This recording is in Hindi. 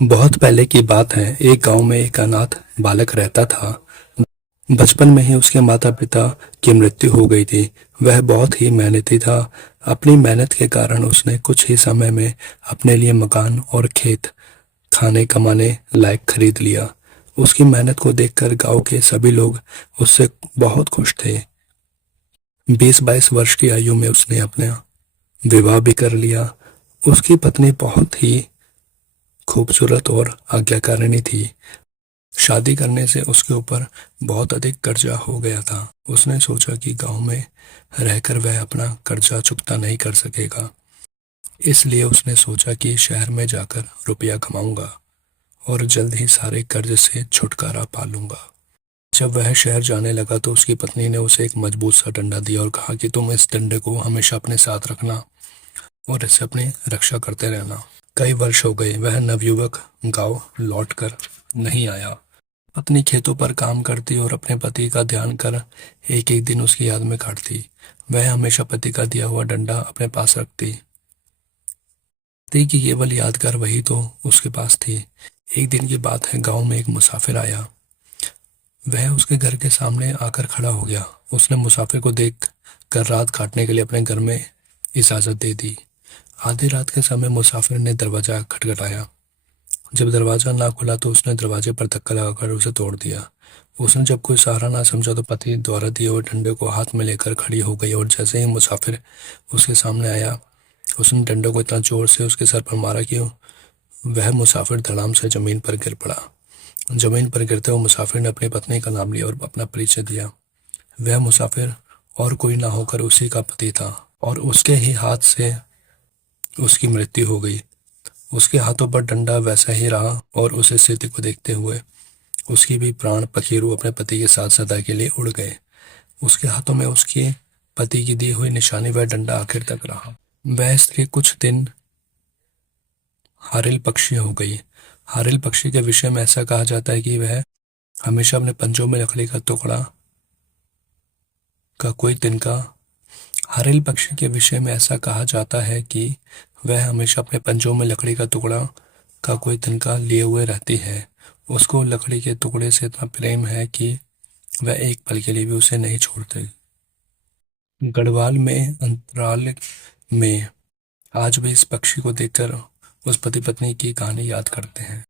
बहुत पहले की बात है। एक गांव में एक अनाथ बालक रहता था। बचपन में ही उसके माता पिता की मृत्यु हो गई थी। वह बहुत ही मेहनती था। अपनी मेहनत के कारण उसने कुछ ही समय में अपने लिए मकान और खेत खाने कमाने लायक खरीद लिया। उसकी मेहनत को देखकर गांव के सभी लोग उससे बहुत खुश थे। 20-22 वर्ष की आयु में उसने अपना विवाह भी कर लिया। उसकी पत्नी बहुत ही खूबसूरत और आज्ञाकारिणी थी। शादी करने से उसके ऊपर बहुत अधिक कर्जा हो गया था। उसने सोचा कि गांव में रहकर वह अपना कर्जा चुकता नहीं कर सकेगा। इसलिए उसने सोचा कि शहर में जाकर रुपया कमाऊंगा और जल्द ही सारे कर्ज से छुटकारा पा लूंगा। जब वह शहर जाने लगा तो उसकी पत्नी ने उसे एक मजबूत सा डंडा दिया और कहा कि तुम इस डंडे को हमेशा अपने साथ रखना और इससे अपनी रक्षा करते रहना। कई वर्ष हो गए, वह नवयुवक गांव लौट कर नहीं आया। पत्नी खेतों पर काम करती और अपने पति का ध्यान कर एक एक दिन उसकी याद में काटती। वह हमेशा पति का दिया हुआ डंडा अपने पास रखती। पति की केवल यादगार वही तो उसके पास थी। एक दिन की बात है, गांव में एक मुसाफिर आया। वह उसके घर के सामने आकर खड़ा हो गया। उसने मुसाफिर को देख कर रात काटने के लिए अपने घर में इजाजत दे दी। आधी रात के समय मुसाफिर ने दरवाजा खटखटाया। जब दरवाजा ना खुला तो उसने दरवाजे पर धक्का लगाकर उसे तोड़ दिया। उसने जब कोई सहारा ना समझा तो पति द्वारा दिए हुए डंडे को हाथ में लेकर खड़ी हो गई और जैसे ही मुसाफिर उसके सामने आया, उसने डंडे को इतना जोर से उसके सर पर मारा कि वह मुसाफिर धड़ाम से जमीन पर गिर पड़ा। जमीन पर गिरते हुए मुसाफिर ने अपनी पत्नी का नाम लिया और अपना परिचय दिया। वह मुसाफिर और कोई ना होकर उसी का पति था और उसके ही हाथ से उसकी मृत्यु हो गई। उसके हाथों पर डंडा वैसा ही रहा और उस स्थिति को देखते हुए उसकी भी प्राण पखेरु अपने पति के साथ सदा के लिए उड़ गए। उसके हाथों में उसके पति की दी हुई निशानी वह डंडा आखिर तक रहा। वह स्त्री कुछ दिन हारिल पक्षी हो गई। हारिल पक्षी के विषय में ऐसा कहा जाता है कि वह हमेशा अपने पंजों में लकड़ी का टुकड़ा का कोई तिनका हारिल पक्षी के विषय में ऐसा कहा जाता है कि वह हमेशा अपने पंजों में लकड़ी का टुकड़ा का कोई तिनका लिए हुए रहती है। उसको लकड़ी के टुकड़े से इतना प्रेम है कि वह एक पल के लिए भी उसे नहीं छोड़ते। गढ़वाल में अंतराल में आज भी इस पक्षी को देखकर उस पति पत्नी की कहानी याद करते हैं।